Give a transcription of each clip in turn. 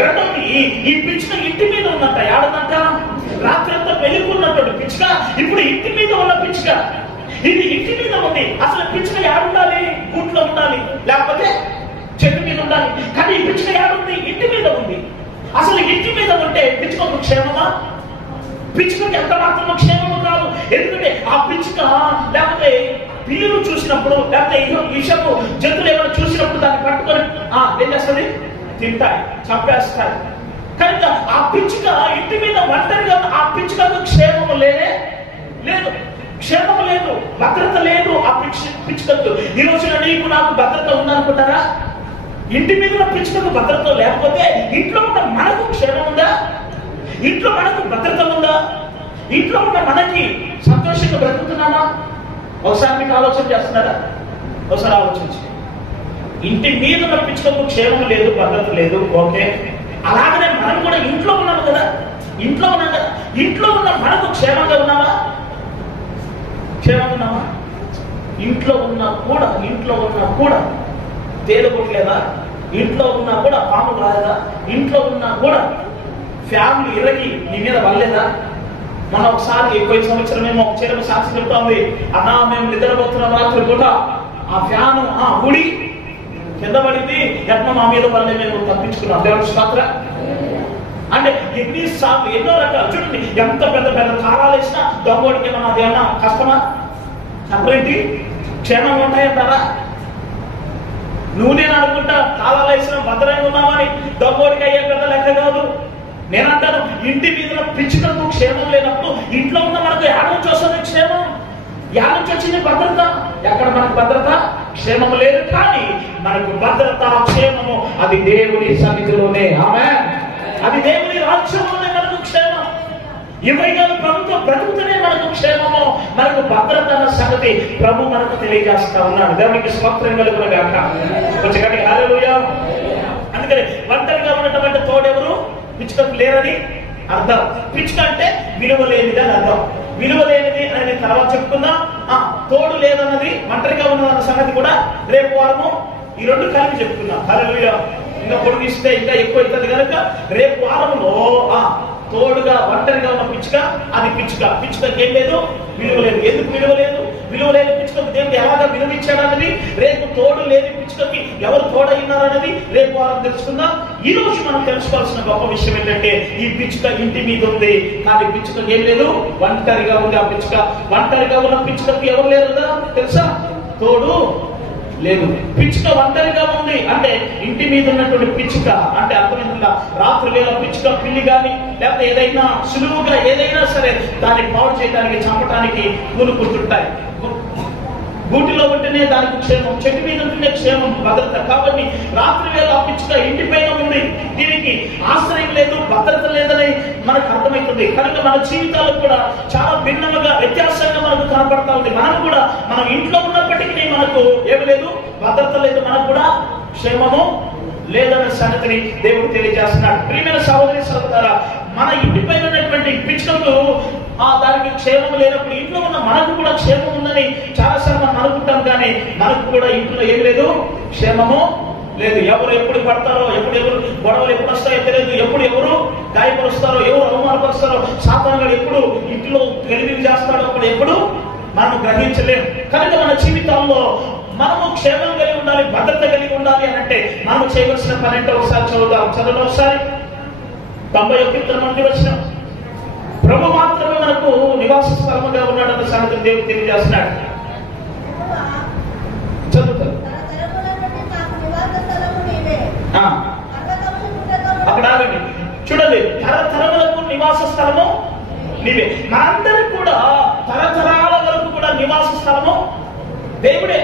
రెండోది, ఈ పిచ్చుక ఇంటి మీద ఉన్నట్ట. ఏడదంట? రాత్రి అంతా వెలుగున్నటువంటి పిచ్చుక ఇప్పుడు ఇంటి మీద ఉన్న పిచ్చుక. ఇది ఇంటి మీద ఉంది. అసలు పిచ్చుక ఏడుండాలి? గూట్లో ఉండాలి, లేకపోతే చెట్టు మీద ఉండాలి. కానీ ఈ పిచ్చుక ఏడుంది? ఇంటి మీద ఉంది. అసలు ఇంటి మీద ఉంటే పిచ్చుకకు క్షేమమా? పిచ్చుకకి ఎంత మాత్రమో క్షేమము కాదు. ఎందుకంటే ఆ పిచ్చుక లేకపోతే పిల్లులు చూసినప్పుడు, లేకపోతే విషపు జంతువులు ఏమైనా చూసినప్పుడు దాన్ని పట్టుకొని ఏం చేస్తుంది? తింటాయి, చంపేస్తాయి. కనుక ఆ పిచ్చుక ఇంటి మీద ఒంటరిగా, ఆ పిచ్చుకకు క్షేమము లేదు, క్షేమము లేదు, భద్రత లేదు ఆ పిచ్చుకకు. ఈ రోజున నీకు నాకు భద్రత ఉందనుకుంటారా? ఇంటి మీద ఉన్న పిచ్చుకకు భద్రత లేకపోతే ఇంట్లో ఉన్న మనకు క్షేమం ఉందా? ఇంట్లో మనకు భద్రత ఉందా? ఇంట్లో ఉన్న మనకి సంతోషంగా బ్రతుకుతున్నామా? ఒకసారి మీకు ఆలోచన చేస్తున్నారా? ఒకసారి ఆలోచించి. ఇంటి మీద ఉన్న పిచ్చుకకు క్షేమం లేదు, భద్రత లేదు, ఓకే. అలాగనే మనం కూడా ఇంట్లో ఉన్నాము కదా, ఇంట్లో ఉన్నాం కదా. ఇంట్లో ఉన్న మనకు క్షేమంగా ఉన్నామా? క్షేమంగా ఉన్నామా? ఇంట్లో ఉన్నా కూడా తేలు కొట్టలేదా? ఇంట్లో ఉన్నా కూడా పాములు రాలేదా? ఇంట్లో ఉన్నా కూడా ఫ్యాన్లు ఇరగి నీ మీద వల్లేదా? మన ఒకసారి పోయిన సంవత్సరం మేము ఒక చీరము సాక్షి చెప్తా ఉంది. అన్నా మేము నిద్రపోతున్నాం రాత్రి పూట, ఆ ఫ్యాన్ ఊడి కింద పడింది, ఎట్లా మా మీద వల్లే మేము తప్పించుకున్నాం. దేవుడి స్తోత్రం. అంటే ఎన్నిసార్లు ఎన్నో రకాలు చూడండి. ఎంత పెద్ద పెద్ద తాళాలు వేసినా దొంగోడికి ఏమన్నా అదేమన్నా కష్టమా? చెప్పరేంటి? క్షేమం ఉంటాయంటారా? నువ్వు నేను అనుకుంటా తాళాలు వేసిన భద్రంగా ఉన్నామని, దొంగోడికి అయ్యే పెద్ద లెక్క కాదు. నేనంటాను, ఇంటి మీద పిచ్చుకకు క్షేమం లేనప్పుడు ఇంట్లో ఉన్న మనకు యాడ నుంచి వస్తుంది క్షేమం? యాడ నుంచి వచ్చింది భద్రత? ఎక్కడ మనకు భద్రత? క్షేమము లేదు. కానీ మనకు భద్రత, క్షేమము అది దేవుని సన్నిధిలోనే. ఆమేన్. అది దేవుని రాజ్యంలోనే మనకు క్షేమం. ఇవైనా ప్రభుత్వం బ్రతుకుతూనే మనకు క్షేమము, మనకు భద్రత అన్న సంగతి ప్రభు మనకు తెలియజేస్తా ఉన్నాడు. దేవునికి స్తోత్రం కలుగును గాక. కొంచెం గట్టిగా హల్లెలూయా. అందుకని ఒంటరిగా ఉన్నటువంటి తోడెవరు? పిచ్చుకకు లేరని అర్థం. పిచ్చుక అంటే విలువ లేనిది అని అర్థం. విలువ లేనిది అనేది తర్వాత చెప్పుకుందాం. తోడు లేదన్నది, ఒంటరిగా ఉన్నదన్న సంగతి కూడా రేపు వారము ఈ రెండు కలిపి చెప్పుకుందాం. హల్లెలూయా. ఇంకా పొడిగిస్తే ఇంకా ఎక్కువ అవుతుంది కనుక రేపు వారంలో తోడుగా ఒంటరిగా ఉన్న పిచ్చుక అది పిచ్చుకకి ఏం లేదు? విలువ లేదు. ఎందుకు విలువ లేదు? విలువ లేని పిచ్చుకకు దేవుడు ఎలాగా విలువ ఇచ్చాడన్నది, రేపు తోడు లేని పిచ్చుకకి ఎవరు తోడైనారన్నది రేపు వారం తెలుసుకుందాం. ఈ రోజు మనం తెలుసుకోవాల్సిన గొప్ప విషయం ఏంటంటే, ఈ పిచ్చుక ఇంటి మీద ఉంది, కానీ పిచ్చుకకి ఏం లేదు? ఒంటరిగా ఉంది. ఆ పిచ్చుక ఒంటరిగా ఉన్న పిచ్చుకకి ఎవరు లేరు కదా తెలుసా? తోడు లేదు. పిచ్చుక ఒంటరిగా ఉంది అంటే ఇంటి మీద ఉన్నటువంటి పిచ్చుక అంటే అర్థమైందా? రాత్రి వేళ పిచ్చుక పిల్లి కానీ లేకపోతే ఏదైనా సులువుగా ఏదైనా సరే దాన్ని పాడు చేయడానికి, చంపడానికి పూనుకుంటుంటాయి. గూటిలో ఉంటేనే దానికి క్షేమం, చెట్టు మీద ఉంటేనే క్షేమం, భద్రత. కాబట్టి రాత్రి వేళ ఆ పిచ్చుక ఇంటి పైన ఉంది, దీనికి ఆశ్రయం లేదు, భద్రత లేదని మనకు అర్థమవుతుంది. కనుక మన జీవితాలు కూడా చాలా భిన్నముగా, వ్యత్యాసంగా మనకు కనపడతా ఉంది. మనం ఇంట్లో ఉన్నప్పటికీ మనకు ఏమి లేదు? భద్రత లేదు, మనకు కూడా క్షేమము లేదనే సంగతిని దేవుడు తెలియజేస్తున్నాడు. ప్రియమైన సహోదరి సహోదరులారా, మన ఇంటి పైన ఉన్నటువంటి పిచ్చుకకు దానికి క్షేమం లేనప్పుడు ఇంట్లో ఉన్న మనకు కూడా క్షేమం ఉందని చాలాసార్లు మనం అనుకుంటాం. కానీ మనకు కూడా ఇంట్లో ఏమి లేదు? క్షేమము లేదు. ఎవరు ఎప్పుడు పడతారో, ఎవరు గొడవలు ఎప్పుడు వస్తాయో తెలియదు, ఎవరు గాయపరుస్తారో, ఎవరు అవమానపరుస్తారో, సాతానుడు ఎప్పుడు ఇంట్లో గలిబిలి చేస్తాడో అప్పుడు ఎప్పుడు మనం గ్రహించలేము. కనుక మన జీవితాల్లో మనము క్షేమం కలిగి ఉండాలి, భద్రత కలిగి ఉండాలి అని అంటే మనం చేయవలసిన పని అంటే ఒకసారి చదవడం ఒకసారి 91 వచ్చిన ప్రభు మాత్రమే మనకు నివాస స్థలముగా ఉన్నాడన్న సంగతిని దేవుడు తెలియజేస్తున్నాడు. చదువుతారు అక్కడ ఆగండి. చూడండి, తరతరములకు నివాస స్థలము నీవే. మనందరికి కూడా తరతరాల వరకు కూడా నివాస స్థలము దేవుడే.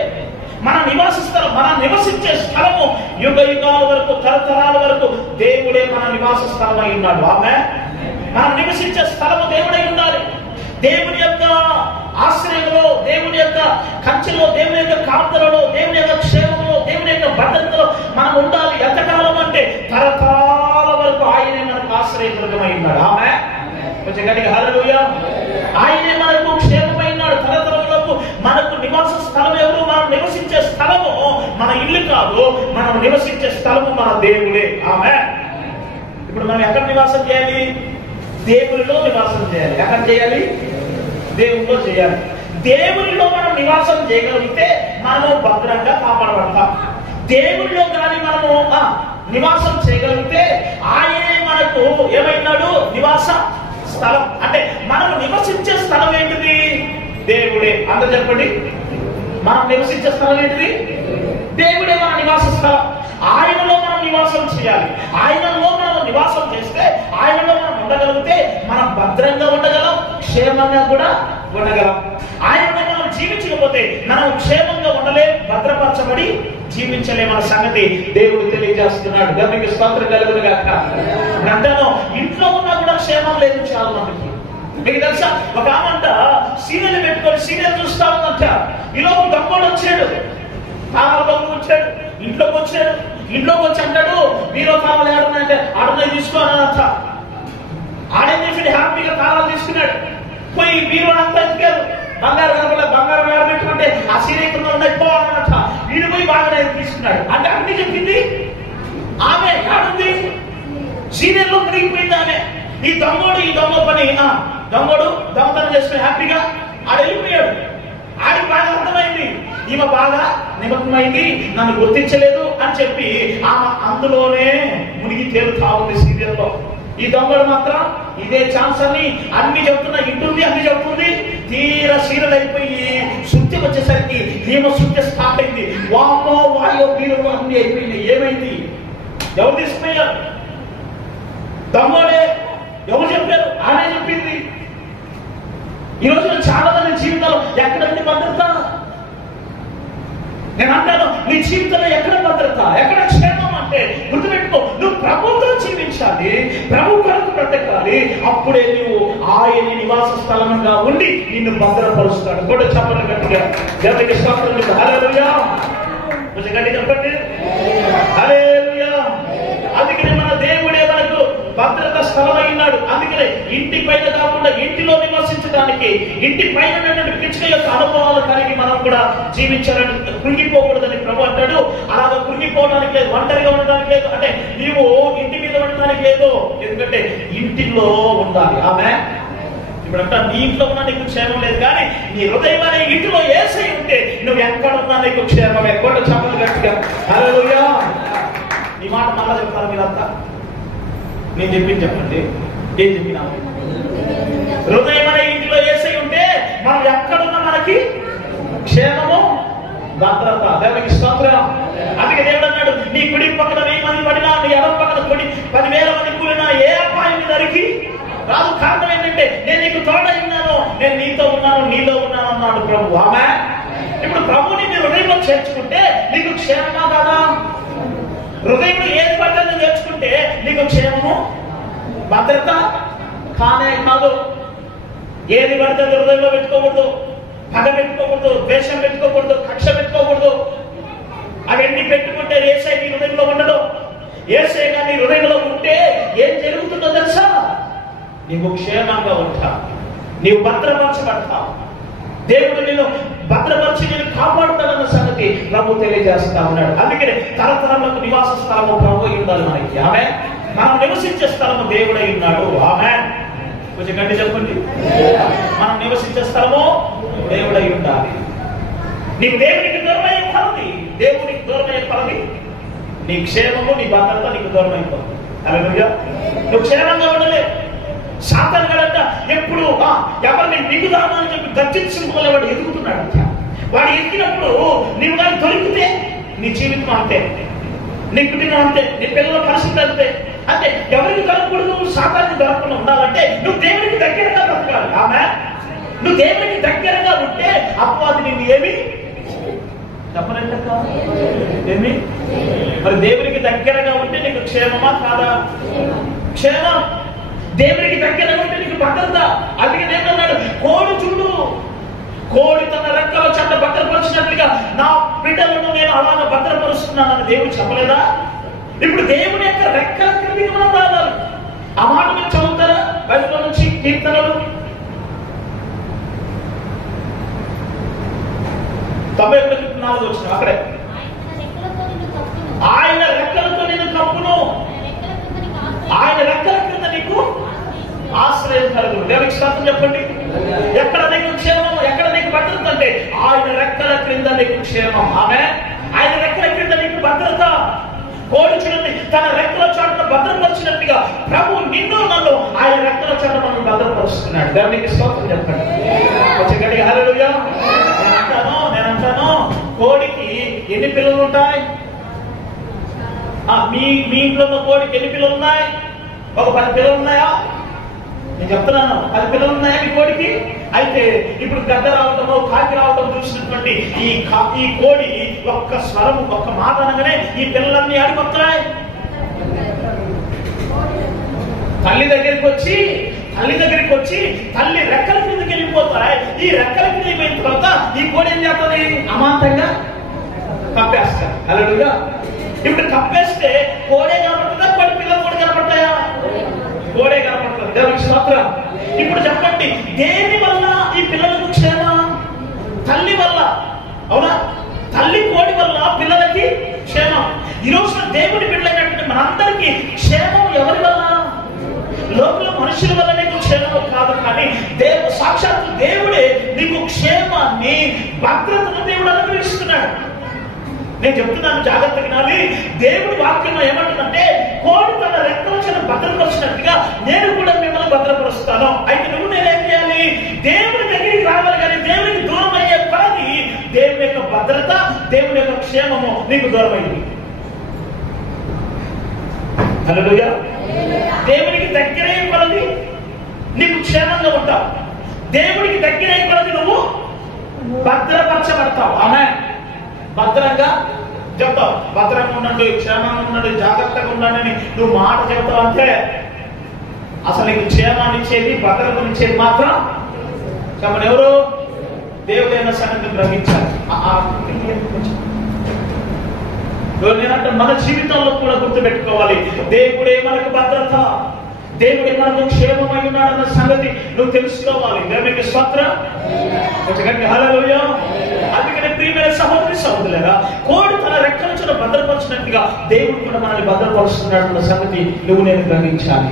మన నివాస స్థలం, మన నివసించే స్థలము యుగ యుగాల వరకు, తరతరాల వరకు దేవుడే మన నివాస స్థలం అయి ఉన్నాడు. ఆమేన్. మనం నివసించే స్థలము దేవుడై ఉండాలి. దేవుని యొక్క ఆశ్రయంలో, దేవుని యొక్క కంచెలో, దేవుని యొక్క కాంతలలో, దేవుని యొక్క క్షేమంలో, దేవుని యొక్క భద్రతలో మనం ఉండాలి. ఎంతకాలం అంటే తరతరాల వరకు ఆయనే మనకు ఆశ్రయదుర్గమై ఉన్నాడు. ఆమేన్. కొంచెం గట్టిగా హల్లెలూయా. ఆయనే మనకు క్షేమమై ఉన్నాడు. తరతరములకు మనకు నివాస స్థలం ఎవరు? మనం నివసించే స్థలము మన ఇల్లు కాదు, మనం నివసించే స్థలము మన దేవుడే. ఆమేన్. ఇప్పుడు మనం ఎక్కడ నివాసం చేయాలి? దేవునిలో నివాసం చేయాలి. ఎక్కడ చేయాలి? దేవునిలో చేయాలి. దేవునిలో మనం నివాసం చేయగలిగితే మనము భద్రంగా కాపాడబడతాం. దేవునిలో కానీ మనము నివాసం చేయగలిగితే ఆయనే మనకు ఏమైనాడు? నివాస స్థలం. అంటే మనము నివసించే స్థలం ఏంటిది? దేవుడే. అందరూ చెప్పండి, మనం నివసించే స్థలం ఏంటిది? దేవుడే మన నివాస స్థలం. ఆయనలో మనం నివాసం చేయాలి. ఆయనలో మనం నివాసం చేస్తే, ఆయనలో మనం ఉండగలిగితే మనం భద్రంగా ఉండగలం, క్షేమంగా కూడా ఉండగలం. ఆయనలో మనం జీవించకపోతే మనం క్షేమంగా ఉండలేం, భద్రపరచబడి జీవించలేమన్న సంగతి దేవుడు తెలియజేస్తున్నాడు. దేవునికి స్తోత్రం కలుగును గాక. అంటాను, ఇంట్లో ఉన్నా కూడా క్షేమం లేదు చాలా మందికి. మీకు తెలుసా, ఒక ఆమంట సీరియల్ పెట్టుకొని సీరియల్ చూస్తా ఉందంట. ఈలో దొంగోడు వచ్చాడు, తాళాలు దొంగ వచ్చాడు, ఇంట్లోకి వచ్చాడు. ఇంట్లోకి వచ్చి అంటాడు, మీరు తాళాలు ఏడున్నాయంటే ఆడున్నాయి తీసుకోనంట. ఆడేం చేసాడు? హ్యాపీగా తాళాలు తీసుకున్నాడు. పోయి మీరు అంతా ఎత్తుకారు, బంగారు కనపడ బంగారం పెట్టుకుంటే ఆ సీరియల్ కింద ఉన్నాయి పోవాలన్నట. వీడు పోయి బాగా తీసుకున్నాడు. అంటే అన్ని చెప్పింది ఆమె. ఆడుంది సీరియల్లో మునిగిపోయింది ఆమె. ఈ దొంగ పని దొంగడు దొంగతనం చేసుకుని హ్యాపీగా ఆడ వెళ్ళిపోయాడు. ఆడికి బాగా అర్థమైంది, ఈమె బాగా నిమగ్నమైంది, నన్ను గుర్తించలేదు అని చెప్పి ఆమె అందులోనే మునిగి తేలుతా ఉంది సీరియల్లో. ఈ దొంగడు మాత్రం ఇదే ఛాన్స్ అని అన్ని చెప్తున్నా, ఇంటుంది అన్ని చెప్తుంది. తీరా సీరియల్ అయిపోయి శుద్ధి వచ్చేసరికి ఈమె శుద్ధి స్టార్ట్ అయింది. వామో వాయో వీరు అన్ని అయిపోయింది. ఏమైంది? ఎవరు తీసుకుపోయారు? దొంగడే. ఎవరు చెప్పారు? ఆమె చెప్పింది. ఈ రోజున చాలా మంది జీవితంలో ఎక్కడండి భద్రత? నేను అంటాను, నీ జీవితంలో ఎక్కడ భద్రత, ఎక్కడ క్షేమం అంటే గుర్తుపెట్టుకో, నువ్వు ప్రభుత్వం జీవించాలి, ప్రభు కొరకు బ్రతకాలి. అప్పుడే నువ్వు ఆయన నివాస స్థలంగా ఉండి నిన్ను భద్రపరుస్తాడు. కూడా చెప్పండి గట్టిగా. దేవునికి స్తోత్రం. హల్లెలూయా. కొంచెం గట్టి చెప్పండి. హల్లెలూయా. అందుకనే మన దేవుడే మనకు భద్రత స్థలమైనాడు. అందుకనే ఇంటి పైన కాకుండా ఇంటిలో నివసించడానికి, ఇంటి పైన పిచ్చుక యొక్క అనుభవాలు కలిగి మనం కూడా జీవించాలని, కృంగిపోకూడదని ప్రభు అంటాడు. అలాగా కృంగిపోవడానికి లేదు, ఒంటరిగా ఉండడానికి లేదు. అంటే నీవు ఇంటి మీద ఉండడానికి లేదు, ఎందుకంటే ఇంటిలో ఉండాలి. ఆమె ఇప్పుడు అంటా, నీ ఇంట్లో ఉన్నా నీకు క్షేమం లేదు, కానీ నీ హృదయం అనే ఇంటిలో యేసై ఉంటే నువ్వు ఎక్కడ ఉన్నా నీకు క్షేమమే. కూడా చెప్పండి గట్టిగా. హల్లెలూయా. ఈ మాట మళ్ళా చెప్తారు మీరంతా. నేను చెప్పింది చెప్పండి. ఏం చెప్పినా? హృదయం అనే ఇంటిలో యేసై ఉంటే మనం ఎక్కడున్నా మనకి క్షేమము, భద్రత. దేవునికి స్తోత్రం. అందుకే దేవుడు అన్నాడు, నీ కుడి పక్కన 1000 మంది పడినా, నీ ఎడమ పక్కన 10,000 మంది కూలినా ఏ అపాయం ధరికి రాదు. కారణం ఏంటంటే నేను నీకు తోడై ఉన్నాను, నేను నీతో ఉన్నాను, నీలో ఉన్నాను అన్నాడు ప్రభు. ఆమె ఇప్పుడు ప్రభుని నీ హృదయంలో చేర్చుకుంటే నీకు క్షేమమా కాదా? హృదయంలో ఏది భద్రత నేర్చుకుంటే నీకు క్షేమము, భద్రత కానే కాదు. ఏది భద్రత హృదయంలో పెట్టుకోకూడదు, పగ పెట్టుకోకూడదు, ద్వేషం పెట్టుకోకూడదు, కక్ష పెట్టుకోకూడదు. అవన్నీ పెట్టుకుంటే యేసయ్య నీ హృదయంలో ఉండదు. యేసయ్య నీ హృదయంలో ఉంటే ఏం జరుగుతుందో తెలుసా? నీవు క్షేమంగా ఉంటావు, నీవు భద్రపరచబడతావు. దేవుడు నేను భద్రపరిచి నేను కాపాడుతానన్న సంగతి ప్రభు తెలియజేస్తా ఉన్నాడు. అందుకనే తరతరములకు నివాస స్థలము ప్రభు ఉండాలి మనకి. ఆమె మనం నివసించే స్థలము దేవుడై ఉన్నాడు. ఆమె కొంచెం గట్టి చెప్పండి. మనం నివసించే స్థలము దేవుడై ఉండాలి. నీకు దేవునికి దూరమయ్యే కొలది, దేవునికి దూరమయ్యే కొలది నీ క్షేమము, నీ భద్రత నీకు దూరం అయిపోతుంది. హల్లెలూయా. నువ్వు క్షేమంగా ఉండలేవు. సాతాను గడంట ఎప్పుడు ఎవరిని మిగుదామా అని చెప్పి గర్జించుకునే వాడు ఎదుగుతున్నాడు. వాడు ఎదిగినప్పుడు నీవు కానీ దొరికితే నీ జీవితం అంతే, నీ కుటుంబం అంతే, నీ పిల్లల పరిస్థితి అంతే. అంటే ఎవరికి దొరకకూడదు, సాతానికి దొరకకుండా ఉండాలంటే నువ్వు దేవునికి దగ్గరగా బ్రతకాలి. ఆమె నువ్వు దేవునికి దగ్గరగా ఉంటే అపవాది నిన్ను ఏమి చెప్పలేక ఏమి. మరి దేవునికి దగ్గరగా ఉంటే నీకు క్షేమమా కాదా? క్షేమం. దేవునికి దగ్గర ఉంటే నీకు భద్రత. అందుకే దేవుడు అన్నాడు, కోడి చూడు, కోడి తన రెక్కల చెడ్డ భద్రపరిచినట్లుగా నా బిడ్డలను నేను అలాగా భద్రపరుస్తున్నానని దేవుడు చెప్పలేదా? ఇప్పుడు దేవుని యొక్క రెక్కల క్రిందికి మనం రావాలి. ఆ మాట మీరు చదువుతారా బైబిల్ నుంచి? కీర్తనలు 91:4 వచ్చిన అక్కడే, ఆయన రెక్కలతో నేను కప్పును, ఆయన దేవునికి స్తోత్రం చెప్పండి. ఎక్కడ నీకు క్షేమం, ఎక్కడ నీకు భద్రత అంటే ఆయన రెక్కల క్రింద నీకు క్షేమం. ఆమేన్. ఆయన రెక్కల క్రింద నీకు భద్రత. కోడి చూడండి తన రెక్కల చాటున భద్రపరిచినట్టుగా ప్రభు నిన్ను నన్ను ఆయన రెక్కల చాటున మనం భద్రపరుస్తున్నాడు. దేవునికి స్తోత్రం చెప్పండి. కొంచెం గట్టిగా హల్లెలూయా. నేను అంటాను కోడికి ఎన్ని పిల్లలు ఉంటాయి? మీ ఇంట్లో ఉన్న కోడికి ఎన్ని పిల్లలు ఉన్నాయి? ఒక 10 పిల్లలు ఉన్నాయా? నేను చెప్తున్నాను 10 పిల్లలు ఉన్నాయా మీ కోడికి? అయితే ఇప్పుడు గద్ద రావటము కాకి రావటం చూసినటువంటి ఈ కోడి ఒక్క స్వరం ఒక్క మాట అనగానే ఈ పిల్లలన్నీ ఆడిపోతున్నాయి. తల్లి దగ్గరికి వచ్చి తల్లి రెక్కల కిందకి వెళ్ళిపోతాయి. ఈ రెక్కల కింద అయిపోయిన తర్వాత ఈ కోడి ఏం చేస్తుంది? అమాంతంగా కప్పేస్తారు. హల్లెలూయా. ఇప్పుడు కప్పేస్తే కోడే కనపడుతుందా? కోడి పిల్లలు కూడా కనపడతాయా? కోడే కనపడుతుంది. దేవునికి స్తోత్రం. ఇప్పుడు చెప్పండి, దేని వల్ల ఈ పిల్లలకు క్షేమం? తల్లి వల్ల. అవునా? తల్లి కోడి వల్ల పిల్లలకి క్షేమం. ఈ రోజున దేవుడి బిడ్డలైనటువంటి మనందరికీ క్షేమం ఎవరి వల్ల? లోకంలో మనుషుల వల్ల నీకు క్షేమం కాదు, కానీ సాక్షాత్తు దేవుడే నీకు క్షేమాన్ని భద్రతను దేవుడు అనుగ్రహిస్తున్నాడు. నేను చెప్తున్నాను జాగ్రత్తగా వినాలి. దేవుడి వాక్యం ఏమంటుందంటే కోడి తన రెక్కల చేత భద్రపరిచినట్టుగా నేను కూడా మిమ్మల్ని భద్రపరుస్తాను. అయితే నువ్వు నేనేం చేయాలి? దేవుడి దగ్గరికి రావాలి, కానీ దేవుడికి దూరం అయ్యే కొలది దేవుని యొక్క భద్రత, దేవుని యొక్క క్షేమము నీకు దూరం అయింది. హల్లెలూయా. దేవునికి దగ్గరే కొలది నీకు క్షేమంగా ఉంటావు. దేవుడికి దగ్గరే కొలది నువ్వు భద్రపరచబడతావు. ఆమేన్. భద్రంగా చెప్తావు, భద్రంగా ఉండండి, క్షేమంగా ఉండండి, జాగ్రత్తగా ఉండండి నువ్వు మాట చెప్తావు అంతే. అసలు నీకు క్షేమాన్ని ఇచ్చేది భద్రతనిచ్చేది మాత్రం చెప్పండి ఎవరు? దేవుడైన సంగతి గ్రహించాలి. నేనంటే మన జీవితంలో కూడా గుర్తుపెట్టుకోవాలి, దేవుడే మనకు భద్రత, దేవుడే మనకు క్షేమమై ఉన్నాడన్న సంగతి నువ్వు తెలుసుకోవాలి. దేవునికి స్తోత్రం. హల్లెలూయా. అందుకనే ప్రియమైన సహోదరి సహోదరులారా, కోడి తన రెక్కల చేత భద్రపరిచినట్టుగా దేవుడు కూడా మనల్ని భద్రపరుస్తున్నాడన్న సంగతి నువ్వు నేను గ్రహించాలి.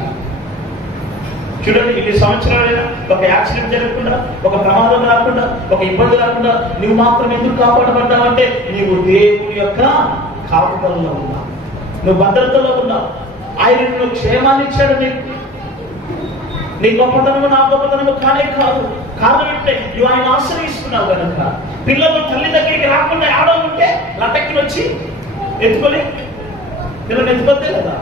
చూడండి, ఇన్ని సంవత్సరాలైనా ఒక యాక్సిడెంట్ జరగకుండా, ఒక ప్రమాదం రాకుండా, ఒక ఇబ్బంది రాకుండా నువ్వు మాత్రం ఎందుకు కాపాడబడ్డావంటే నీవు దేవుని యొక్క కాపుదలలో ఉన్నావు, నువ్వు భద్రతలో ఉన్నావు. ఆయన నువ్వు క్షేమాన్ని ఇచ్చాడు. నీ గొప్పతనము నా గొప్పతనము కానే కాదు. కారణం ఏంటంటే నువ్వు ఆయన ఆశ్రయిస్తున్నావు కనుక. పిల్లలు తల్లి దగ్గరికి రాకుండా ఆడవుంటే లటక్కి వచ్చి ఎత్తుకొని పిల్లలు ఎత్తుకొద్దే కదా.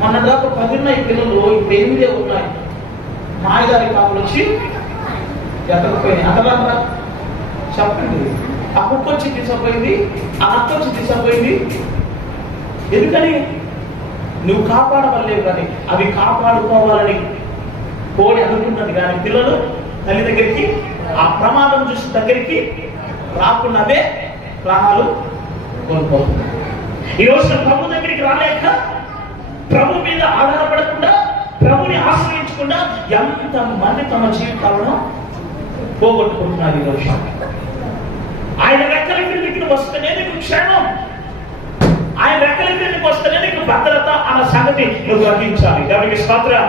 మన దాకా 10 ఉన్నాయి పిల్లలు, ఇప్పుడు 8 ఉన్నాయి. మాయదారి కాపులు వచ్చి ఎత్తకపోయినాయి. అంతలా చెప్పండి, ఆ కుక్క వచ్చి తీసుకుపోయింది, ఆ అత్త వచ్చి తీసుకుపోయింది. ఎందుకని? నువ్వు కాపాడవలేవు, కానీ అవి కాపాడుకోవాలని కోడి అనుకుంటుంది. కానీ పిల్లలు తల్లి దగ్గరికి ఆ ప్రమాదం చూసి దగ్గరికి రాకున్నవే ప్రాణాలు కోల్పోతున్నాయి. ఈ రోజు ప్రభు దగ్గరికి రాలేక, ప్రభు మీద ఆధారపడకుండా, ప్రభుని ఆశ్రయించకుండా ఎంత మంది తమ జీవితాలను పోగొట్టుకుంటున్నారు. ఈ రోజు ఆయన రెక్కల క్రిందికి వస్తేనే నీకు క్షేమం, ఆయన రెక్కల క్రిందికి వస్తేనే నీకు భద్రత అన్న సంగతి నువ్వు గ్రహించాలి. ఎవరికి స్తోత్రం.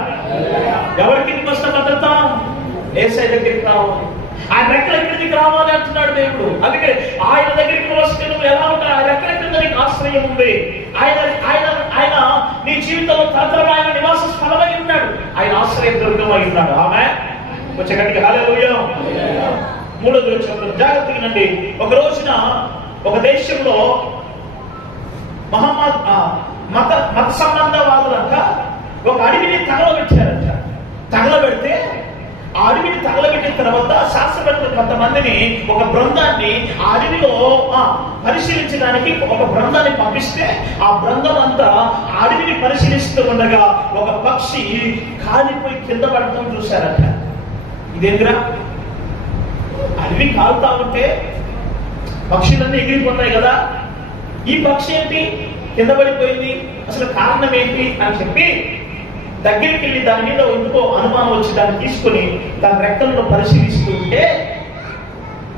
ఎవరికి వస్తే భద్రత? యేసయ్య దగ్గరికి రావాలి, ఆయన రెక్కల క్రిందికి రావాలి అంటున్నాడు దేవుడు. అందుకే ఆయన దగ్గరికి వస్తే నువ్వు ఎలా ఉంటావు? ఆయన రెక్కల క్రింద నీకు ఆశ్రయం ఉంది. ఆయన నీ జీవితంలో తరతరమైన నివాస స్థలమై ఉన్నాడు. ఆయన ఆశ్రయ దుర్గమై ఉన్నాడు. ఆమె కొంచెం గట్టిగా హల్లెలూయా. 3వ వచనం జాగ్రత్తగా నండి. ఒక రోజున ఒక దేశంలో మత సంబంధవాదులంట ఒక అడవిని తగలబెట్టారంట. తగలబెడితే ఆ అడవిని తగలబెట్టిన తర్వాత శాస్త్రవేత్తలు కొంతమందిని, ఒక బృందాన్ని ఆ అడవిలో పరిశీలించడానికి ఒక బృందాన్ని పంపిస్తే ఆ బృందం అంతా ఆ అడవిని పరిశీలిస్తూ ఉండగా ఒక పక్షి కాలిపోయి కింద పడటం చూశారట. ఇదేంద్రా, అడవి కాలుతా ఉంటే పక్షులన్నీ ఎగిరిపోతాయి కదా, ఈ పక్షి ఏంటి కింద పడిపోయింది, అసలు కారణం ఏంటి అని చెప్పి దగ్గరికి వెళ్ళి దాని మీద ఎందుకో అనుమానం వచ్చి దాన్ని తీసుకుని దాని రెక్కలను పరిశీలిస్తూ ఉంటే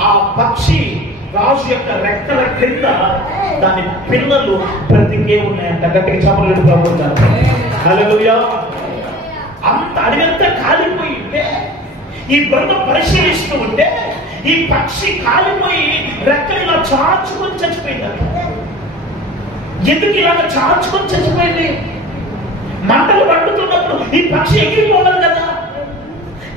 ఆ పక్షి రాజు యొక్క రెక్కల క్రింద దాని పిల్లలు బ్రతికే ఉన్నాయంట. గట్టిగా చప్పట్లు కొడతారు. హల్లెలూయా. అంత అడవంతా కాలిపోయి ఉంటే, ఈ బృందం పరిశీలిస్తూ ఉంటే ఈ పక్షి కాలిపోయి రెక్కలు ఇలా చాచుకొని చచ్చిపోయింది. ఎందుకు ఇలాగ చాచుకొని చచ్చిపోయింది? మంటలు పండుతున్నప్పుడు ఈ పక్షి ఎగిరిపోవాలి కదా,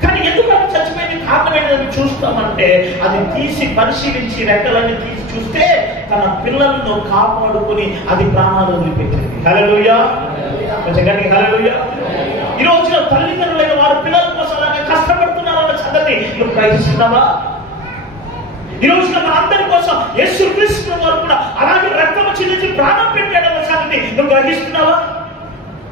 కానీ ఎందుకు అలా చచ్చిపోయింది? కారణం ఏంటని చూస్తామంటే అది తీసి పరిశీలించి రెక్కలన్నీ తీసి చూస్తే తన పిల్లలను కాపాడుకుని అది ప్రాణాలు వదిలిపెట్టింది. హల్లెలూయా, కొంచెం గట్టిగా హల్లెలూయా. ఈ రోజున తల్లిదండ్రులైన వారు పిల్లల కోసం అలాగే కష్టపడుతున్నారన్న సంగతి నువ్వు గ్రహిస్తున్నావా? ఈ రోజున మన అందరి కోసం యేసుక్రీస్తు వారు కూడా అలాగే రక్తము చిందించి ప్రాణం పెట్టాడన్న సంగతి నువ్వు గ్రహిస్తున్నావా?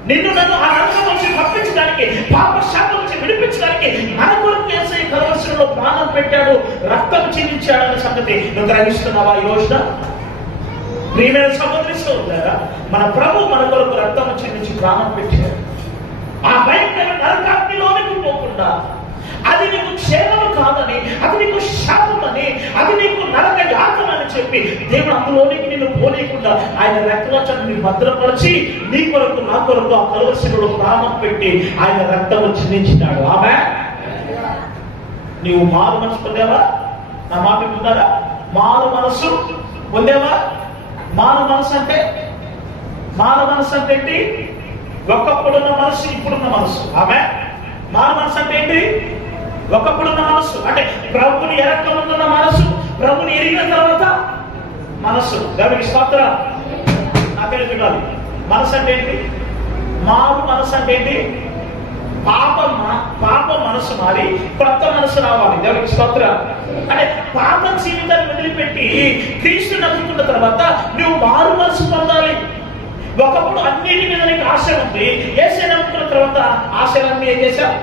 నిన్ను నన్ను ఆ నరకం నుంచి తప్పించడానికి, పాప శాపం నుంచి విడిపించడానికి మన కొరకు యేసయ్య కల్వరిలో ప్రాణం పెట్టాడు, రక్తం చిందించాడన్న సంగతి నువ్వు గ్రహిస్తున్నావా? ఈ రోజున ప్రియమైన సహోదరి సహోదరులారా, మన ప్రభు మన కొరకు రక్తం చిందించి ప్రాణం పెట్టాడు. ఆ భయంకర నరకాగ్నిలోనికి పోకుండా అది నీకు క్షేమము కాదని, అది నీకు శాపమని, అది నీకు నరక యాతనని చెప్పి దేవుడు అందులోనికి నిన్ను పోనీయకుండా ఆయన రెక్కల చట్టని భద్రపరిచి నీ కొరకు నా కొరకు ఆ కల్వరిలో ప్రాణం పెట్టి ఆయన రక్తము చిందించినాడు. ఆమె నీవు మారు మనసు పొందావా? నా మాట పొందారా? మారు మనసు పొందేవా? మారు మనసు అంటే ఏంటి? ఒకప్పుడున్న మనసు, ఇప్పుడున్న మనసు. ఆమె మారు మనసు అంటే ఏంటి? ఒకప్పుడున్న మనసు అంటే ప్రభుని ఎరక్కముందున్న మనసు, ప్రభుని ఎరిగిన తర్వాత మనసు. దేవునికి స్తోత్రం. నాకే చూడాలి మనసు అంటే ఏంటి? మారు మనసు అంటే ఏంటి? పాప మనసు మారి కొత్త మనసు రావాలి. దేవునికి స్తోత్రం. అంటే పాప జీవితాన్ని వదిలిపెట్టి క్రీస్తు నమ్ముకున్న తర్వాత నువ్వు మారు మనసు పొందాలి. ఒకప్పుడు అన్నిటి మీద నీకు ఆశ ఉంది, యేసయ్య నమ్ముకున్న తర్వాత ఆశలన్నీ ఏం చేశావు?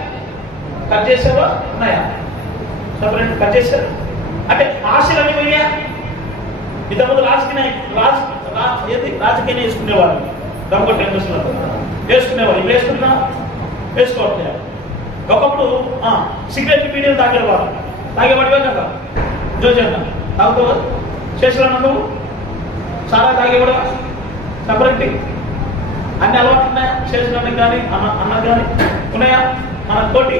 కట్ చేసావా? ఉన్నాయా? సపరేట్ కట్ చేశారు అంటే ఆశలన్నీ పోయా. ఇంతకుముందు రాజకీయం వేసుకునేవాడు, దమ్ముకొట్టి వేసుకునేవాడు. ఇప్పుడు వేసుకున్నా వేసుకోవట్లేదు. ఒకప్పుడు సిగరెట్ పీడియలు తాగేవాడివే కదా. జోజన్న తాగుతావా? చేసినా నువ్వు చాలా తాగేవాడు. సపరేట్ అన్ని అలవాట్లు ఉన్నాయా? చేసినానికి కానీ అన్నది కానీ ఉన్నాయా? మన తోటి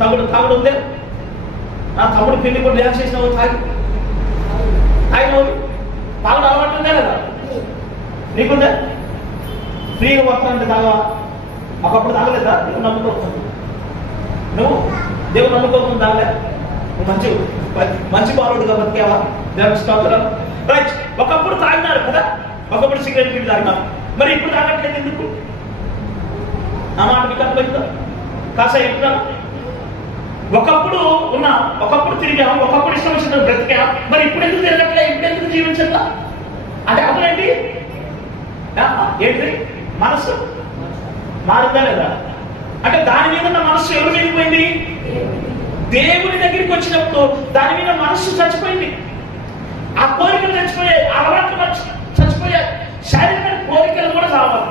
తాగుడు ఉందే. నా తమ్ముడు పెళ్లి కూడా డ్యాన్స్ చేసినావు, తాగినవు. తాగుడు అలవాటు ఉందే కదా నీకుందే. ఫ్రీగా వస్తానంటే తాగవా? ఒకప్పుడు తాగలేదా? దేవుడు నమ్ముకోకుండా నువ్వు దేవుడు నమ్ముకోకుండా తాగలే. మంచి బాలుడుగా బతికేవా? దేవుని స్తోత్రం. రైట్. ఒకప్పుడు తాగినారు కదా, ఒకప్పుడు సిగరెట్ పీడి తాగినారు, మరి ఇప్పుడు తాగట్లేదు ఎందుకు? నా మాట మీకు అర్థమైందా? కాసా చెప్తాను. ఒకప్పుడు తిరిగాం, ఒకప్పుడు ఇష్టం వచ్చిన బ్రతికాం, మరి ఇప్పుడు ఎందుకు తిరగట్లే? ఇప్పుడు ఎందుకు జీవించట్లా? అంటే అప్పుడేంటి? ఏంటి? మనసు మారుతా లేదా? అంటే దాని మీద ఉన్న మనస్సు ఎవరు వెళ్ళిపోయింది? దేవుని దగ్గరికి వచ్చినప్పుడు దాని మీద మనస్సు చచ్చిపోయింది. ఆ కోరికలు చచ్చిపోయాయి, అలవాట్లు చచ్చిపోయాయి. శారీరక కోరికలు కూడా చావాలి.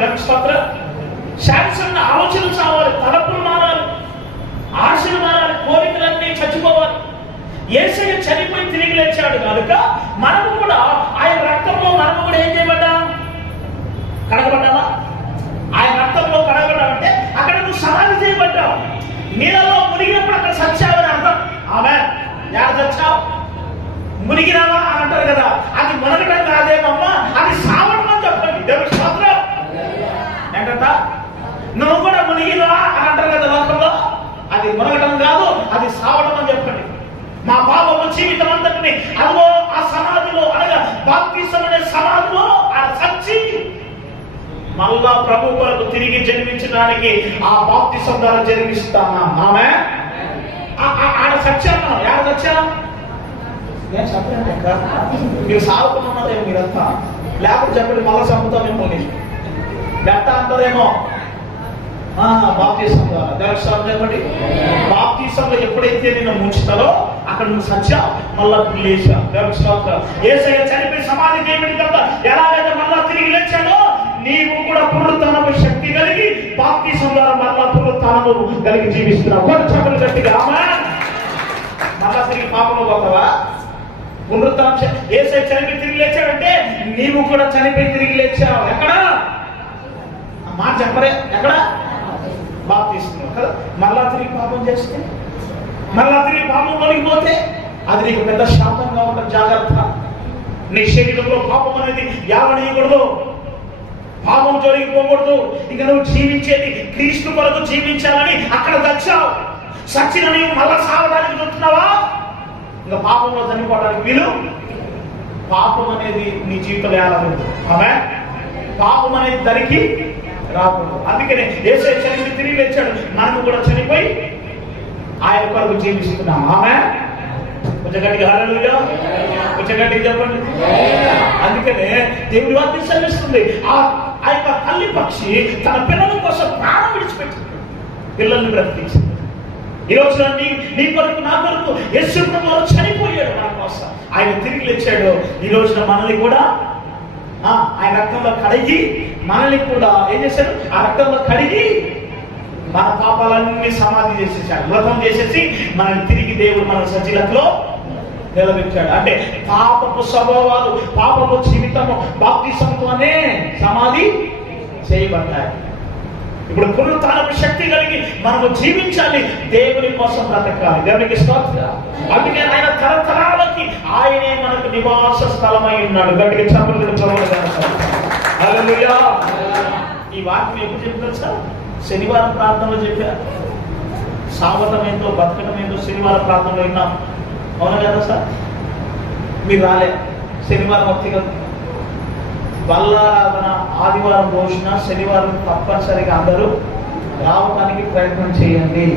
శారీరక ఆలోచనలు చావాలి, తలపులు మారాలి, ఆశలు మారాలి, కోరికలన్నీ చచ్చిపోవాలి. యేసయ్య చనిపోయి తిరిగి లేచాడు కనుక మనము కూడా ఆయన రక్తంలో మనము కూడా ఏం చేయబడ్డాం? కడగబడ్డామా? ఆయన రక్తంలో కడగబడ్డామంటే అక్కడ నువ్వు సమాధి చేయబడ్డావు. నీళ్ళలో మునిగినప్పుడు అక్కడ సచ్చావని అర్థం. ఆమె యాడ చచ్చావు? మునిగినావా అని అంటారు కదా, అది మునగడం కాదేమమ్మా, అది సావడం అని చెప్పండి. దేవుడి స్తోత్రం. ఏంటంట? నువ్వు కూడా మునిగినవా అని అంటారు కదా లోకంలో, అది మునగడం కాదు, అది సావడం అని చెప్పండి. మా పాపము జీవితం అంతటిని అదిగో ఆ సమాధిలో, అనగా బాప్తిసం అనే సమాధిలో ఆ సచ్చి మళ్ళా ప్రభు కొరకు తిరిగి జన్మించడానికి ఆ బాప్తిసం ద్వారా జన్మిస్తామా? ఆమె ఆడ సత్యాన్ని యాడ సత్యం మీరు సాగుకున్నదేమో మీరంతా, లేకపోతే చెప్పండి మళ్ళా చంపుతాం మిమ్మల్ని బెట్ట అంటారేమో. బాప్తిసం ద్వారా దేవస్థానం చెప్పండి. బాప్తిసంలో ఎప్పుడైతే నిన్ను ముంచుతారో అక్కడ నువ్వు సత్యం మళ్ళా లేచా. దేవస్థానం యేసయ్య చనిపోయి సమాధి చేయబడిన తర్వాత ఎలాగైతే మళ్ళా తిరిగి లేచాడో నీవు కూడా పునరుత్థానపు శక్తి కలిగి బాప్తిసం ద్వారా మళ్ళా పునరుత్థానము కలిగి జీవిస్తున్నావు. చెప్పలు గట్టిగా ఆమేన్. మళ్ళా తిరిగి పాపంలో పోతావా? పునరుత్థానం యేసయ్య చనిపోయి తిరిగి లేచాడంటే నీవు కూడా చనిపోయి తిరిగి లేచావు. ఎక్కడ? మాట చెప్పరే? ఎక్కడ? బాప్తిస్మం కదా. మళ్ళా తిరిగి పాపం చేస్తే, మళ్ళా తిరిగి పాపంలోకి పోతే అది నీకు పెద్ద శాపంగా ఉంటుంది. జాగ్రత్త. నీ శరీరంలో పాపం అనేది యావనీయకూడదు, పాపం జరిగిపోకూడదు. ఇక నువ్వు జీవించేది క్రీస్తు కొరకు జీవించాలని అక్కడ చచ్చావు. సచ్చిన నీవు మళ్ళా సాగడానికి చూస్తున్నావా? ఇంకా పాపంలో చనిపోవడానికి వీలు. పాపం అనేది నీ జీవితంలో ఏలాగదు. ఆమె పాపం అనేది దానికి రాకూడదు. అందుకనే యేసయ్య చనిపోయి తిరిగి లేచాడు, మనము కూడా చనిపోయి ఆయన కొరకు జీవిస్తున్నాం. ఆమె కొంచెం గట్టిగా హల్లెలూయా, కొంచెం గట్టిగా చెప్పండి. అందుకనే దేవుడి వాక్యం సెలవిస్తుంది, ఆ యొక్క తల్లి పక్షి తన పిల్లల కోసం ప్రాణం విడిచిపెట్టింది, పిల్లల్ని బ్రతికించింది. ఈ రోజున నీ కొరకు నా కొరకు యేసు ప్రభువు చనిపోయాడు మన కోసం, ఆయన తిరిగి లేచాడు. ఈ రోజున మనల్ని కూడా ఆయన రక్తంలో కడిగి మనల్ని కూడా ఏం చేశాడు? ఆ రక్తంలో కడిగి మన పాపాలన్నీ సమాధి చేసేసాడు, వ్రతం చేసేసి మనల్ని తిరిగి దేవుడు మన సజీలతలో నిలబెట్టాడు. అంటే పాపపు స్వభావాలు, పాపపు జీవితము బాప్తిసంతోనే సమాధి చేయబడ్డాయి. ఇప్పుడు పునరుత్థానపు శక్తి కలిగి మనము జీవించాలి, దేవుని కోసం బ్రతకాలి. దేవునికి స్తోత్రం. అందుకే ఆయన తరతరాలకి ఆయనే మనకు నివాస స్థలమై ఉన్నాడు. గట్టిగా చప్పట్లు. హల్లెలూయా. ఈ వాక్యం ఎప్పుడు చెప్తారు సార్? శనివారం ప్రార్థనలో చెప్పారు. సావతం ఏంటో బతకడం ఏంటో శనివారం ప్రార్థనలో విన్నాం. అవునా కదా సార్? మీరు రాలే శనివారం వ్యక్తిగత బల్లారాధన ఆదివారం రోజున, శనివారం తప్పనిసరిగా అందరూ రావడానికి ప్రయత్నం చేయండి.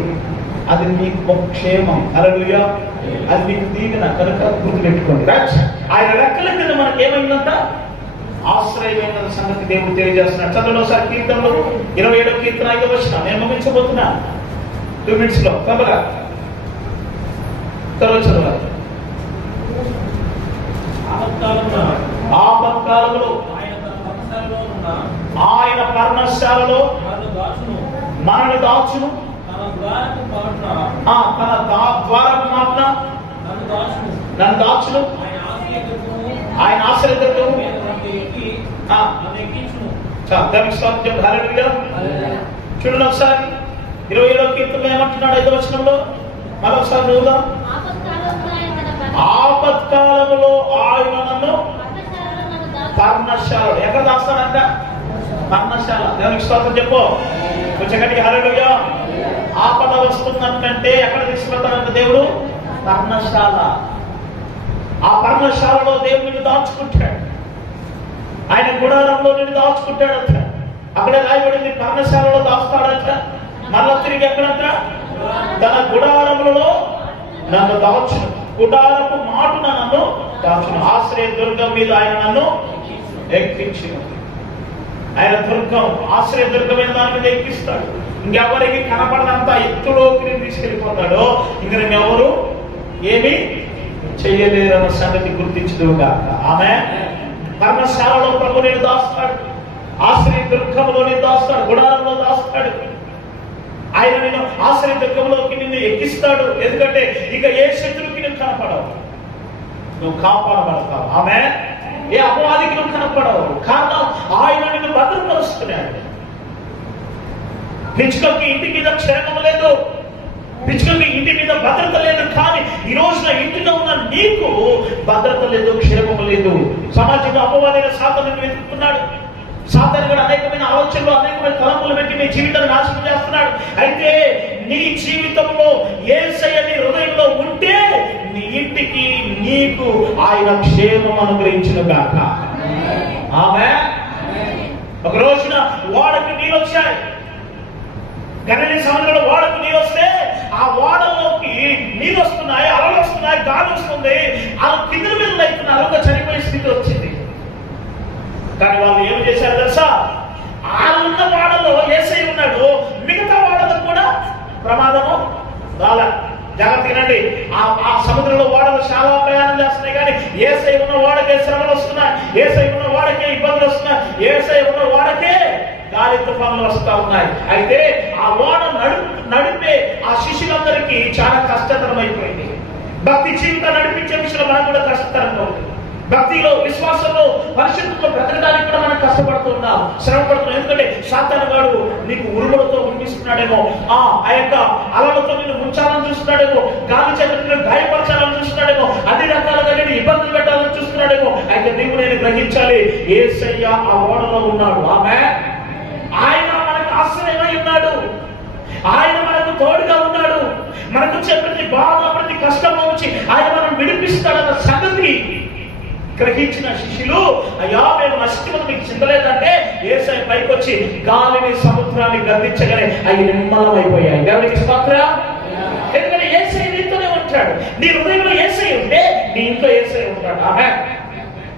అది మీకు క్షేమం. హల్లెలూయా. అది మీకు దీవెన కనుక గుర్తుపెట్టుకోండి. ఆయన రెక్కల కింద మనకి ఏమైందంట? ఆశ్రయమైన సంగతి దేవుడు తెలియజేస్తున్నాడు. చదువులో సార్ కీర్తనలో 27వ కీర్తన 5వ వచనం. నేను ముగించబోతున్నా 2 minutes లో. తప్పగా చదవాలి. ఆపత్కాలంలో ఆయన పర్ణశాలలో మనల్ని దాచును, తన ద్వారపు మాటన నన్ను దాచును, ఆయన ఆశ్రయదుర్గము. చూడండి ఒకసారి 27వ కీర్తనలో ఏమంటున్నాడు? 5వ వచనంలో మరొకసారి చూద్దాం. ఆపత్కాలంలో ఆయన నన్ను పర్ణశాల. ఎక్కడ దాస్తాడంట? పర్ణశాల. దేవునికి స్తోత్రం చెప్పు కొంచెం గట్టిగా. హల్లెలూయా. ఆపద వస్తుందంటే ఎక్కడ తీసుకెళ్తాడంట దేవుడు? పర్ణశాల. ఆ పర్ణశాలలో దేవుడిని దాచుకుంటాడు, ఆయన గుడారంలో నిన్ను దాచుకుంటాడంట. అక్కడే రాయబడింది పర్ణశాలలో దాస్తాడంట. మళ్ళా తిరిగి ఎక్కడంట? తన గుడారములలో నన్ను దాచును, గుడారపు మాటున నన్ను దాచును, ఆశ్రయ దుర్గం మీద ఆయన నన్ను ఎక్కించిన. ఆయన దుర్గం, ఆశ్రయ దుర్గమైన దాని మీద ఎక్కిస్తాడు. ఇంకెవరికి కనపడనంత ఎత్తులోకి తీసుకెళ్ళిపోతాడో ఇంక ఎవరు ఏమి చెయ్యలేరన్న సంగతి గుర్తించదుగా. ఆమె పర్ణశాలలో ప్రభు నేను దాస్తాడు, ఆశ్రయ దుర్గంలో నేను దాస్తాడు, గుడారంలో దాస్తాడు. ఆయన నేను ఆశ్రయ దుర్గంలోకి నిన్ను ఎక్కిస్తాడు. ఎందుకంటే ఇక ఏ శత్రువుకి నువ్వు కనపడవు, నువ్వు కాపాడబడతావు. ఆమె ఏ అపవాదికి నువ్వు కనపడవు. కారణం ఆయన నిన్ను భద్రపరుస్తున్నాడు. పిచ్చుకకి ఇంటి మీద క్షేమం లేదు, పిచ్చుకకి ఇంటి మీద భద్రత లేదు. కానీ ఈ రోజున ఇంటిలో ఉన్న నీకు భద్రత లేదు, క్షేమం లేదు. సమాజంలో అపవాదైన సాతాను వెతుకుతున్నాడు. సాతాను కూడా అనేకమైన ఆలోచనలు, అనేకమైన తలంపులు పెట్టి నీ జీవితాన్ని నాశనం చేస్తున్నాడు. అయితే నీ జీవితంలో యేసయ్య నీ హృదయంలో ఉంటే నీ ఇంటికి నీకు ఆయన క్షేమం అనుగ్రహించును గాక. ఆమేన్. ఒక రోజున ఓడకి నీళ్ళు వచ్చాయి. గలిలీ సముద్రంలో ఓడకు నీళ్ళు వస్తే ఆ ఓడలోకి నీళ్ళు వస్తున్నాయి, అలలు వస్తున్నాయి, గాలి వస్తుంది. ఆ కింద మీద అవుతున్నారు, ఒక చనిపోయే స్థితి వచ్చింది. కానీ వాళ్ళు ఏం చేశారు తెలుసా? వాళ్ళున్న వాడలో యేసయ్య ఉన్నాడు, మిగతా వాడలో కూడా ప్రమాదము రాలే. జాగ్రత్తగానండి. ఆ సముద్రంలో వాడలు చాలా ప్రయాణం చేస్తున్నాయి, కానీ యేసయ్య ఉన్న వాడకే శ్రమలు వస్తున్నాయి, యేసయ్య ఉన్న వాడకే ఇబ్బందులు వస్తున్నాయి, యేసయ్య ఉన్న వాడకే గాలి తుఫాన్లు వస్తా ఉన్నాయి. అయితే ఆ ఓడ నడిపే ఆ శిష్యులందరికీ చాలా కష్టతరం అయిపోయింది. భక్తి జీవితాన్ని నడిపించే విషయంలో మనకు కూడా కష్టతరంగా ఉంటుంది. భక్తిలో, విశ్వాసంలో, పరిశుద్ధంలో బ్రతకడానికి కూడా మనం కష్టపడుతున్నాం, శ్రమ పడుతున్నాం. ఎందుకంటే సాతాను గాడు నీకు ఉరుములతో చూస్తున్నాడేమో, ఆ యొక్క అలలతో నిన్ను ముంచాలని చూస్తున్నాడేమో, గాలి చేత నిన్ను గాయపరచాలని చూస్తున్నాడేమో, అన్ని రకాలుగా నేను ఇబ్బందులు పెట్టాలని చూస్తున్నాడేమో. అయితే నీవు నేను గ్రహించాలి, యేసయ్య ఆ ఓడలో ఉన్నాడు. ఆయన మనకు ఆశ్రయమై ఉన్నాడు, ఆయన మనకు తోడుగా ఉన్నాడు. మనకు వచ్చే ప్రతి బాధ ప్రతి కష్టం నుంచి ఆయన మనం విడిపిస్తాడన్న సంగతి గ్రహించిన శిష్యులు, అయ్యా మేము నష్టం మీకు చిందలేదంటే యేసయ్య పైకి వచ్చి గాలిని సముద్రాన్ని గర్దించగానే అవి నిమ్మలమైపోయాయి. దేవునికి స్తోత్రం. ఎందుకంటే యేసయ్య నీతోనే ఉంటాడు. నీ హృదయంలో యేసయ్య ఉంటే నీ ఇంట్లో యేసయ్య ఉంటాడు.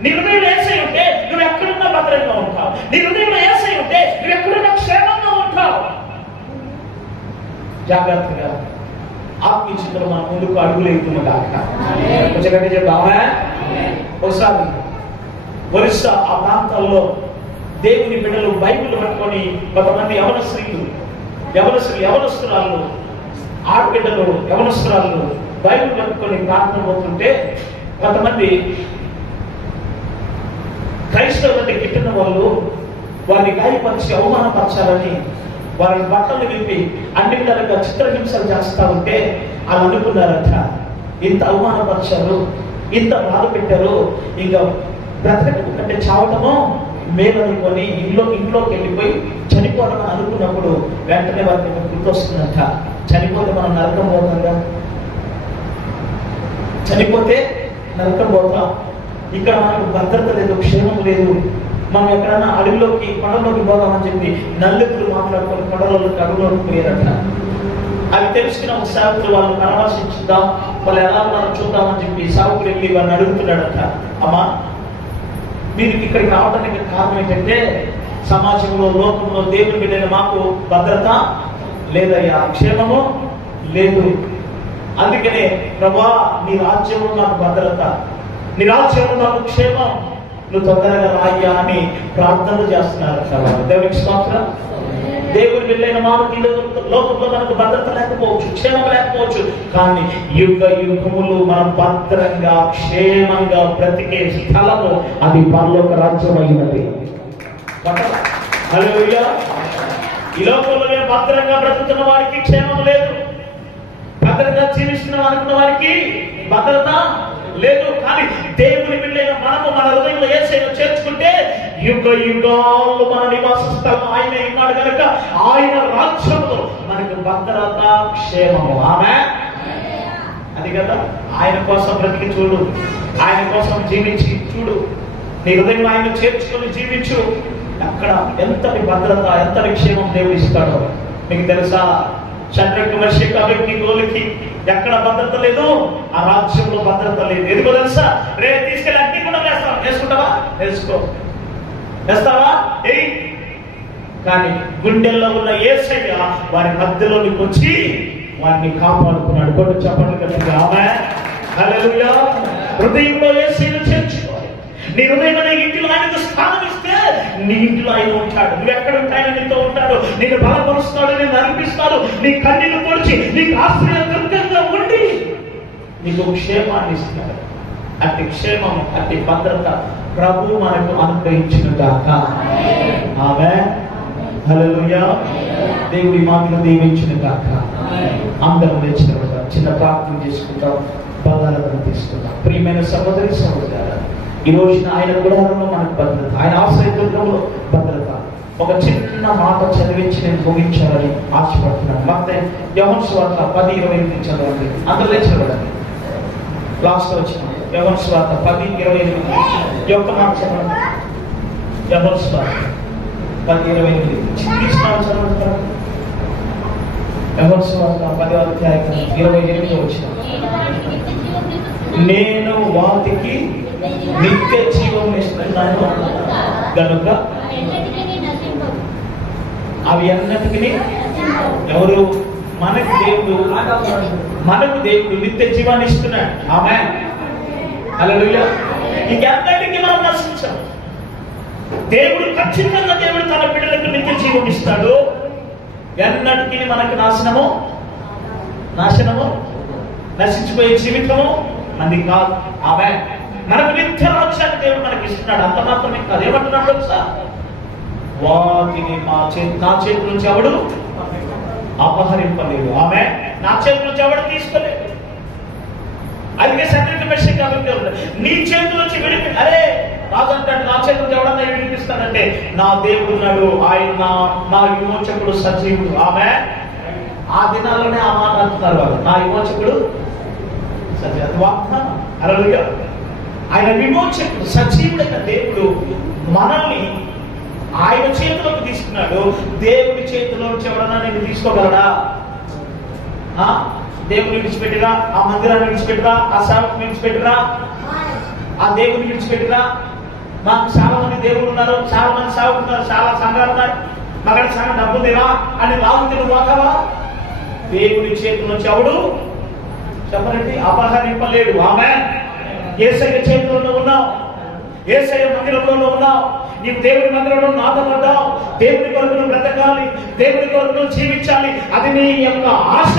నీ హృదయంలో యేసయ్య ఉంటే నువ్వు ఎక్కడున్నా భద్రంగా ఉంటావు. నీ హృదయంలో యేసయ్య ఉంటే నువ్వు ఎక్కడున్నా క్షేమంగా ఉంటావు. జాగ్రత్తగా ఆత్మీయ చింతలో మనం ముందుకు అడుగులేస్తున్నాం కాక కొంచెం గట్టి చెప్తామా. ఒకసారి ఒరిస్సా ఆ ప్రాంతాల్లో దేవుని బిడ్డలు బైబిల్ పట్టుకొని కొంతమంది యవనస్తురాలు ఆడబిడ్డలు యవనస్తురాలు బైబిల్ పట్టుకొని ప్రార్థన పోతుంటే కొంతమంది క్రైస్తవులంటే గిట్టిన వాళ్ళు వారిని గాయపరిచి అవమానపరచాలని వారి బట్టలు విప్పి అన్ని విధాలుగా చిత్రహింసలు చేస్తా ఉంటే వాళ్ళు అనుకున్నారట, ఇంత అవమానపరిచారు, ఇంత బాధ పెట్టారు, ఇంకా బ్రతకటం కంటే చావటమో మేలనుకొని ఇంట్లోకి వెళ్ళిపోయి చనిపోవాలని అనుకున్నప్పుడు వెంటనే వారికి గుర్తొస్తుందంట, చనిపోతే మనం నరకం పోతాంగా, చనిపోతే నరకం పోతాం, ఇక్కడ మనకు భద్రత లేదు, క్షేమం లేదు, మనం ఎక్కడైనా అడవిలోకి కొండలోకి పోదామని చెప్పి నలుగురు మాట్లాడుకొని కొండలోకి అడవిలోకి పోయారట. అవి తెలుసుకున్న ఒక సేవకులు వాళ్ళు పరామర్శించుద్దాం, వాళ్ళు ఎలా ఉన్నారో చూద్దామని చెప్పి సేవకులు వెళ్ళి వారిని అడుగుతున్నాడట, అమ్మా మీరు ఇక్కడికి రావడానికి కారణం ఏంటంటే సమాజంలో లోకంలో దేవుని బిడ్డైన మాకు భద్రత లేదయ్యా, క్షేమము లేదు, అందుకనే ప్రభా నీ రాజ్యంలో నాకు భద్రత, నీ రాజ్యంలో నాకు క్షేమం, నువ్వు తొందరగా రాయ్యా అని ప్రార్థనలు చేస్తున్నారు. దేవునికి స్తోత్రం. దేవుని బిడ్డలైన మాకు లోకంలో మనకు భద్రత లేకపోవచ్చు, క్షేమం లేకపోవచ్చు, కానీ యుగములు మనం భద్రంగా క్షేమంగా బ్రతికే స్థలము అది పరలోక రాజ్యం అయినది. హల్లెలూయా. ఈ లోకంలో భద్రంగా బ్రతుకుతున్న వారికి క్షేమం లేదు, భద్రంగా జీవిస్తున్నాం అనుకున్న వారికి భద్రత లేదు. కానీ దేవుని బిడ్డలైన మనము మన హృదయంలో యేసయ్యను చేర్చుకుంటే యుగాలు మన నివాస స్థలం ఆయన ఉన్నాడు కనుక ఆయన రాజ్యంలో మనకు భద్రత క్షేమము. అది కదా, ఆయన కోసం బ్రతికి చూడు, ఆయన కోసం జీవించి చూడు, నీ హృదయంలో ఆయన చేర్చుకొని జీవించు, అక్కడ ఎంతటి భద్రత ఎంతటి క్షేమం దేవుడు ఇస్తాడో. మీకు తెలుసా, షడ్రక్ మెషక్ అబేద్నెగోలకి ఎక్కడ భద్రత లేదు, ఆ రాజ్యంలో భద్రత లేదు. ఎందుకో తెలుసా, రేపు తీసుకెళ్ళి అగ్ని కూడా వేస్తావా, వేసుకుంటావా, వేసుకో, వేస్తావా, కానీ గుండెల్లో ఉన్న యేసయ్య వారి మధ్యలోకి వచ్చి వారిని కాపాడుకున్నాడు. కొన్ని చెప్పండి కదా. ఆమేన్. హల్లెలూయా. హృదయంలో యేసయ్యను చేర్చుకోవాలి. నీ హృదయంలో నీ ఇంటిలో ఆయనకు స్థానం ఇస్తే నీ ఇంటిలో ఆయన ఉంటాడు. నువ్వు ఎక్కడ ఉంటే ఆయన నీతో ఉంటాడు, నిన్ను బలపరుస్తాడు, నిన్ను అనిపిస్తాడు, నీ కన్నీళ్లు పొడిచి నీకు ఆశ్రయదుర్గంగా ఉండి నీకు క్షేమాన్ని ఇస్తున్నాడు. అట్టి క్షేమం అట్టి భద్రత ప్రభు మనకు అనుగ్రహించును గాక. ఆమేన్. హల్లెలూయా. దేవుడి మాటలు దీవించును గాక. అందరం లేచినప్పుడు చిన్న ప్రార్థన చేసుకుంటాం, బలాలను తీసుకుంటాం. ప్రియమైన సహోదరి సహోదరులారా, ఈ రోజున ఆయన గుడారంలో మనకు భద్రత, ఆయన ఆశ్రయదుర్గంలో భద్రత. ఒక చిన్న మాట చదివించి నేను ముగించాలని ఆశపడుతున్నాను. ಮತ್ತೆ యోహాను సువార్త 10:28 చదవండి. అందరూ చదవండి. లాస్ట్ వచ్చిన యోహాను సువార్త 10:28 యొక్క మాట చదవండి. యోహాను సువార్త 10:28 చదవండి. యోహాను సువార్త 10వ అధ్యాయం 28 వచ్చిన, నేను వాటికి నిత్య జీవం ఇస్తున్నాను కనుక అవి అన్నిటికీ ఎవరు, మనకు దేవుడు నిత్య జీవాన్ని ఇస్తున్నాడు. ఆమేన్. హల్లెలూయా. ఇంకెన్నటికీ మనం నశించాం. దేవుడు ఖచ్చితంగా దేవుడు తన బిడ్డలకు నిత్య జీవం ఇస్తాడు. ఎన్నటికీ మనకు నాశనము నశించిపోయే జీవితము అది కాదు. ఆమేన్. మనకు నిత్య రాజ్యాన్ని దేవుడు మనకి ఇస్తున్నాడు. అంత మాత్రమే కాదు, ఏమంటున్నాడు సార్, వాటిని నా చేతి నుంచి ఎవడు అపహరింపలేదు. ఆమె నా చేతుల నుంచి ఎవడు తీసుకోలేదు. అందుకే సత్యుడికి మెసేజ్ కాబట్టి నీ చేతుల నుంచి అరే రాజు అంటాడు, నా చేతుల నుంచి ఎవడన్నా విడిపిస్తాడంటే నా దేవుడు ఉన్నాడు, ఆయన నా విమోచకుడు సజీవుడు. ఆమె ఆ దినాల్లోనే ఆ మాట అంటున్నారు వాళ్ళు, నా విమోచకుడు సజీవుడు. వాగ్దానం. హల్లెలూయా. ఆయన విమోచకుడు సజీవుడైన దేవుడు మనల్ని ఆయన చేతిలోకి తీసుకున్నాడు. దేవుడి చేతిలో నుంచి ఎవడన్నా నేను తీసుకోగలడా? దేవుని విడిచిపెట్టిరా, ఆ మందిరాన్ని విడిచిపెట్టిరా, ఆ సేవకు విడిచిపెట్టిరా, ఆ దేవుని విడిచిపెట్టిరా. మాకు చాలా మంది దేవుడు ఉన్నారు, చాలా మంది సేవకులు ఉన్నారు, చాలా సంఘాలు ఉన్నాయి, మగడ సంఘం డబ్బు దేవా అని రాదు తెలుగు వాకవా. దేవుడి చేతుల నుంచి ఎవడు చెప్పనండి అపహరింపలేడు. ఆమె యేసయ్య చేతుల్లో ఉన్నావు, యేసయ్య మందిరంలో ఉన్నావు, నీవు దేవుని మందిరంలో నాటపడ్డావు. దేవుని కొరకు బ్రతకాలి, దేవుని కొరకు జీవించాలి, అది నీ యొక్క ఆశ.